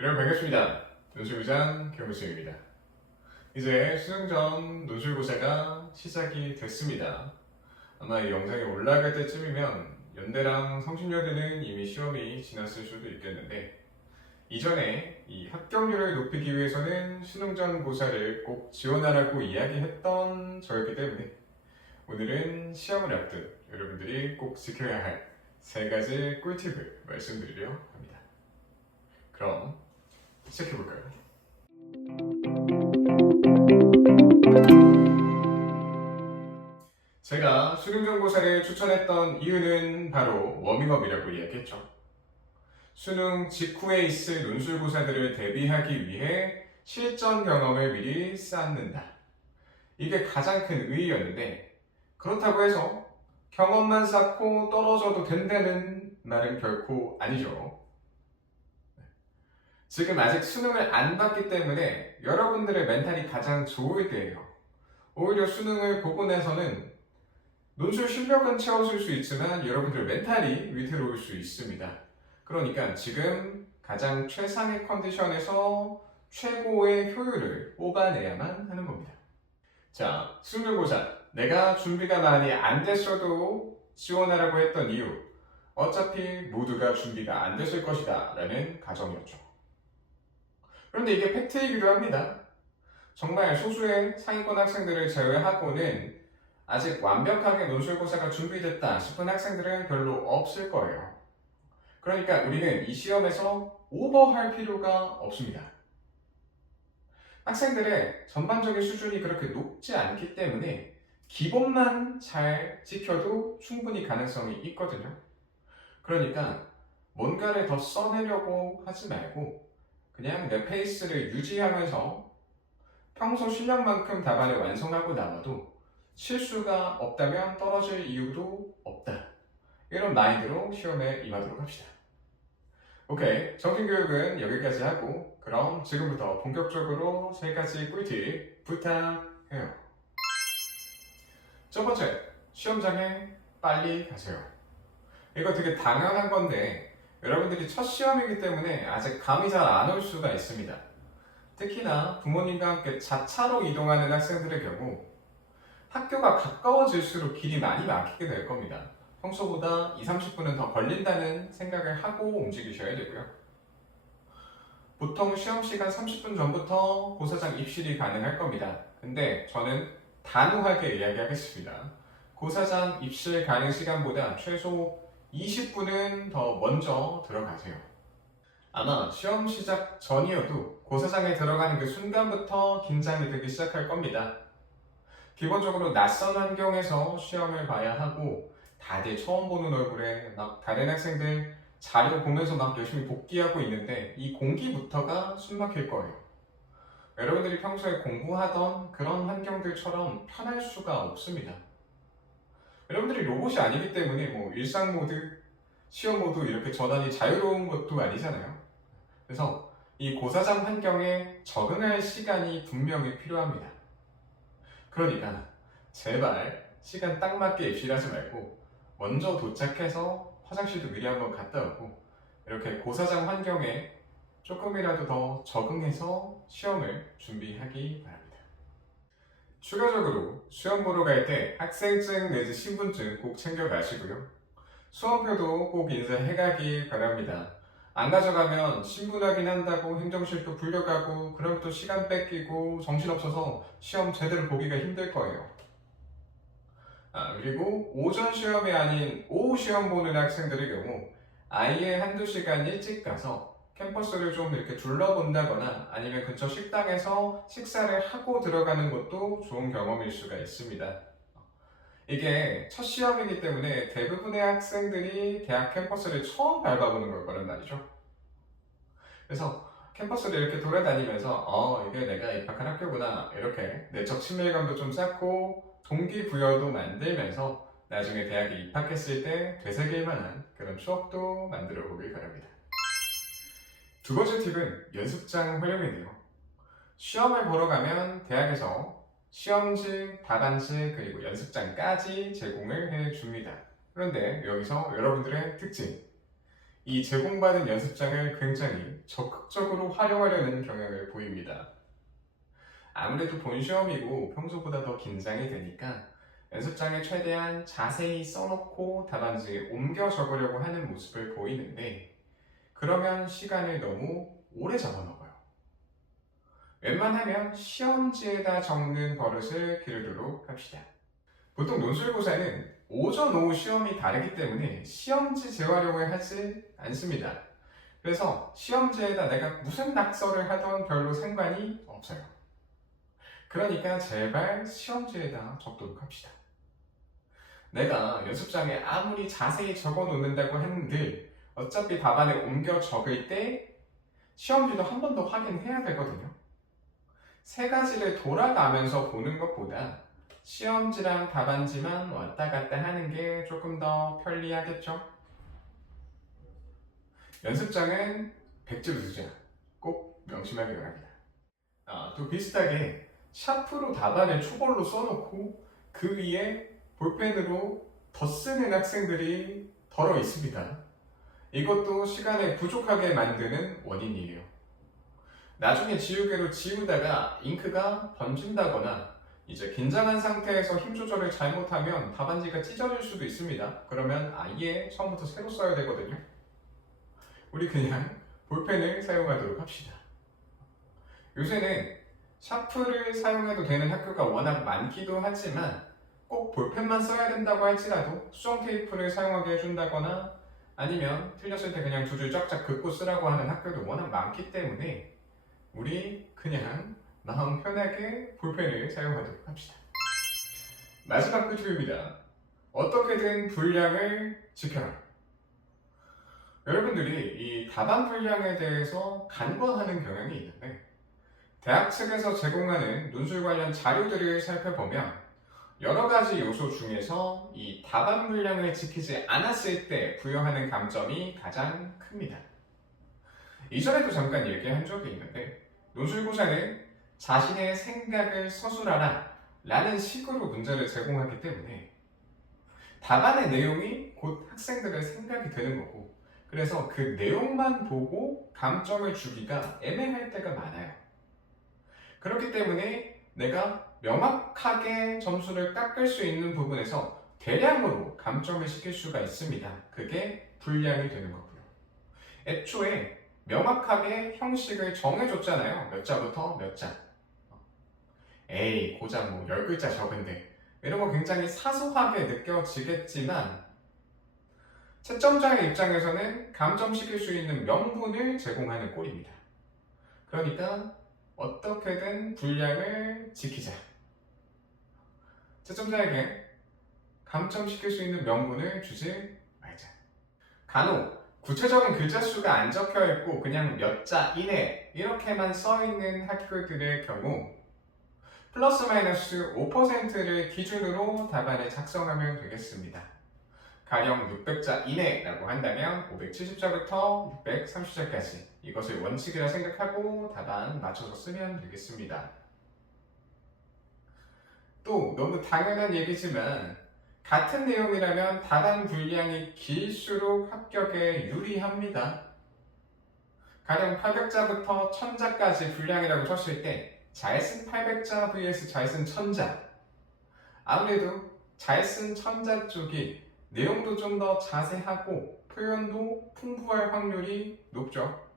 여러분 반갑습니다. 논술부장 경무수입니다. 이제 수능 전 논술고사가 시작이 됐습니다. 아마 이 영상이 올라갈 때쯤이면 연대랑 성신여대는 이미 시험이 지났을 수도 있겠는데, 이전에 이 합격률을 높이기 위해서는 수능 전 고사를 꼭 지원하라고 이야기했던 저였기 때문에 오늘은 시험을 앞둔 여러분들이 꼭 지켜야 할 세 가지 꿀팁을 말씀드리려 합니다. 그럼 시작해볼까요? 제가 수능전고사를 추천했던 이유는 바로 워밍업이라고 이야기했죠. 수능 직후에 있을 논술고사들을 대비하기 위해 실전 경험을 미리 쌓는다. 이게 가장 큰 의의였는데, 그렇다고 해서 경험만 쌓고 떨어져도 된다는 말은 결코 아니죠. 지금 아직 수능을 안 봤기 때문에 여러분들의 멘탈이 가장 좋을 때예요. 오히려 수능을 보고 나서는 논술 실력은 채워줄 수 있지만 여러분들 멘탈이 위태로울 수 있습니다. 그러니까 지금 가장 최상의 컨디션에서 최고의 효율을 뽑아내야만 하는 겁니다. 자, 수능고사. 내가 준비가 많이 안 됐어도 지원하라고 했던 이유. 어차피 모두가 준비가 안 됐을 것이다 라는 가정이었죠. 그런데 이게 팩트이기도 합니다. 정말 소수의 상위권 학생들을 제외하고는 아직 완벽하게 논술고사가 준비됐다 싶은 학생들은 별로 없을 거예요. 그러니까 우리는 이 시험에서 오버할 필요가 없습니다. 학생들의 전반적인 수준이 그렇게 높지 않기 때문에 기본만 잘 지켜도 충분히 가능성이 있거든요. 그러니까 뭔가를 더 써내려고 하지 말고 그냥 내 페이스를 유지하면서 평소 실력만큼 답안을 완성하고 나와도 실수가 없다면 떨어질 이유도 없다. 이런 마인드로 시험에 임하도록 합시다. 오케이, 정신교육은 여기까지 하고 그럼 지금부터 본격적으로 세 가지 꿀팁 부탁해요. 첫 번째, 시험장에 빨리 가세요. 이거 되게 당연한 건데 여러분들이 첫 시험이기 때문에 아직 감이 잘 안 올 수가 있습니다. 특히나 부모님과 함께 자차로 이동하는 학생들의 경우 학교가 가까워질수록 길이 많이 막히게 될 겁니다. 평소보다 20-30분은 더 걸린다는 생각을 하고 움직이셔야 되고요. 보통 시험 시간 30분 전부터 고사장 입실이 가능할 겁니다. 근데 저는 단호하게 이야기하겠습니다. 고사장 입실 가능 시간보다 최소 20분은 더 먼저 들어가세요. 아마 시험 시작 전이어도 고사장에 들어가는 그 순간부터 긴장이 되기 시작할 겁니다. 기본적으로 낯선 환경에서 시험을 봐야 하고 다들 처음 보는 얼굴에 막 다른 학생들 자료 보면서 막 열심히 복기하고 있는데 이 공기부터가 숨막힐 거예요. 여러분들이 평소에 공부하던 그런 환경들처럼 편할 수가 없습니다. 여러분들이 로봇이 아니기 때문에 뭐 일상 모드, 시험 모드 이렇게 전환이 자유로운 것도 아니잖아요. 그래서 이 고사장 환경에 적응할 시간이 분명히 필요합니다. 그러니까 제발 시간 딱 맞게 입실하지 말고 먼저 도착해서 화장실도 미리 한번 갔다 오고 이렇게 고사장 환경에 조금이라도 더 적응해서 시험을 준비하기 바랍니다. 추가적으로 시험 보러 갈 때 학생증 내지 신분증 꼭 챙겨 가시고요. 수험표도 꼭 인쇄해 가기 바랍니다. 안 가져가면 신분 확인한다고 행정실도 불려가고 그럼 또 시간 뺏기고 정신없어서 시험 제대로 보기가 힘들 거예요. 그리고 오전 시험이 아닌 오후 시험 보는 학생들의 경우 아예 한두 시간 일찍 가서 캠퍼스를 좀 이렇게 둘러본다거나 아니면 근처 식당에서 식사를 하고 들어가는 것도 좋은 경험일 수가 있습니다. 이게 첫 시험이기 때문에 대부분의 학생들이 대학 캠퍼스를 처음 밟아보는 걸 거란 말이죠. 그래서 캠퍼스를 이렇게 돌아다니면서 이게 내가 입학한 학교구나 이렇게 내적 친밀감도 좀 쌓고 동기부여도 만들면서 나중에 대학에 입학했을 때 되새길 만한 그런 추억도 만들어 보길 바랍니다. 두 번째 팁은 연습장 활용인데요. 시험을 보러 가면 대학에서 시험지, 답안지, 그리고 연습장까지 제공을 해줍니다. 그런데 여기서 여러분들의 특징, 이 제공받은 연습장을 굉장히 적극적으로 활용하려는 경향을 보입니다. 아무래도 본 시험이고 평소보다 더 긴장이 되니까 연습장에 최대한 자세히 써놓고 답안지에 옮겨 적으려고 하는 모습을 보이는데, 그러면 시간을 너무 오래 잡아먹어요. 웬만하면 시험지에다 적는 버릇을 기르도록 합시다. 보통 논술고사는 오전, 오후 시험이 다르기 때문에 시험지 재활용을 하지 않습니다. 그래서 시험지에다 내가 무슨 낙서를 하던 별로 상관이 없어요. 그러니까 제발 시험지에다 적도록 합시다. 내가 연습장에 아무리 자세히 적어 놓는다고 했는데 어차피 답안에 옮겨 적을 때 시험지도 한 번 더 확인해야 되거든요. 세 가지를 돌아가면서 보는 것보다 시험지랑 답안지만 왔다 갔다 하는 게 조금 더 편리하겠죠? 연습장은 백지로 두자. 꼭 명심하기 바랍니다. 또 비슷하게 샤프로 답안을 초벌로 써놓고 그 위에 볼펜으로 덧쓰는 학생들이 덜어 있습니다. 이것도 시간을 부족하게 만드는 원인이에요. 나중에 지우개로 지우다가 잉크가 번진다거나 이제 긴장한 상태에서 힘 조절을 잘못하면 답안지가 찢어질 수도 있습니다. 그러면 아예 처음부터 새로 써야 되거든요. 우리 그냥 볼펜을 사용하도록 합시다. 요새는 샤프를 사용해도 되는 학교가 워낙 많기도 하지만 꼭 볼펜만 써야 된다고 할지라도 수정 테이프를 사용하게 해준다거나 아니면 틀렸을 때 그냥 두 줄 쫙쫙 긋고 쓰라고 하는 학교도 워낙 많기 때문에 우리 그냥 마음 편하게 볼펜을 사용하도록 합시다. 마지막 꿀팁입니다. 어떻게든 분량을 지켜라. 여러분들이 이 답안 분량에 대해서 간과하는 경향이 있는데, 대학 측에서 제공하는 논술 관련 자료들을 살펴보면 여러 가지 요소 중에서 이 답안 분량을 지키지 않았을 때 부여하는 감점이 가장 큽니다. 이전에도 잠깐 얘기한 적이 있는데, 논술고사는 자신의 생각을 서술하라 라는 식으로 문제를 제공하기 때문에 답안의 내용이 곧 학생들의 생각이 되는 거고, 그래서 그 내용만 보고 감점을 주기가 애매할 때가 많아요. 그렇기 때문에 내가 명확하게 점수를 깎을 수 있는 부분에서 대량으로 감점을 시킬 수가 있습니다. 그게 분량이 되는 거고요. 애초에 명확하게 형식을 정해줬잖아요. 몇 자부터 몇 자. 에이, 고작 뭐 10글자 적은데. 이런 거 굉장히 사소하게 느껴지겠지만 채점자의 입장에서는 감점시킬 수 있는 명분을 제공하는 꼴입니다. 그러니까 어떻게든 분량을 지키자. 채점자에게 감점시킬 수 있는 명분을 주지 말자. 간혹 구체적인 글자 수가 안 적혀 있고 그냥 몇 자 이내 이렇게만 써 있는 학교들의 경우 플러스 마이너스 5%를 기준으로 답안을 작성하면 되겠습니다. 가령 600자 이내라고 한다면 570자부터 630자까지 이것을 원칙이라 생각하고 답안 맞춰서 쓰면 되겠습니다. 또 너무 당연한 얘기지만 같은 내용이라면 답안 분량이 길수록 합격에 유리합니다. 가령 800자부터 1000자까지 분량이라고 쳤을 때 잘 쓴 800자 vs 잘 쓴 1000자, 아무래도 잘 쓴 1000자 쪽이 내용도 좀 더 자세하고 표현도 풍부할 확률이 높죠.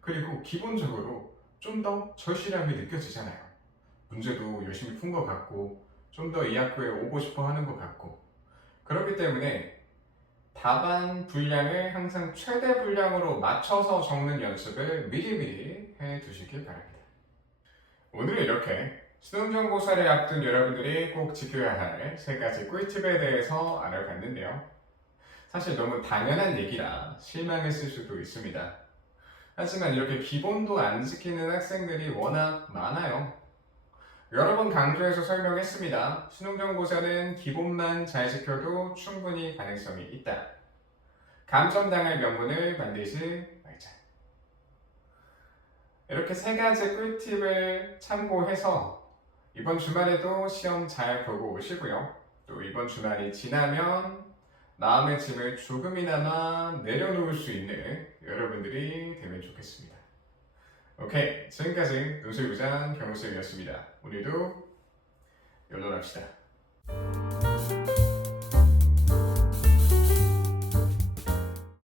그리고 기본적으로 좀 더 절실함이 느껴지잖아요. 문제도 열심히 푼 것 같고 좀 더 이 학교에 오고 싶어 하는 것 같고, 그렇기 때문에 답안 분량을 항상 최대 분량으로 맞춰서 적는 연습을 미리미리 해두시길 바랍니다. 오늘은 이렇게 수능중간고사를 앞둔 여러분들이 꼭 지켜야 할 3가지 꿀팁에 대해서 알아봤는데요. 사실 너무 당연한 얘기라 실망했을 수도 있습니다. 하지만 이렇게 기본도 안 지키는 학생들이 워낙 많아요. 여러 번 강조해서 설명했습니다. 수능중간고사는 기본만 잘 지켜도 충분히 가능성이 있다. 감점당할 명분을 만들지 말자. 이렇게 3가지 꿀팁을 참고해서 이번 주말에도 시험 잘 보고 오시고요. 또 이번 주말이 지나면 마음의 짐을 조금이나마 내려놓을 수 있는 여러분들이 되면 좋겠습니다. 오케이, 지금까지 논술부장 경호쌤이었습니다. 오늘도 연론합시다.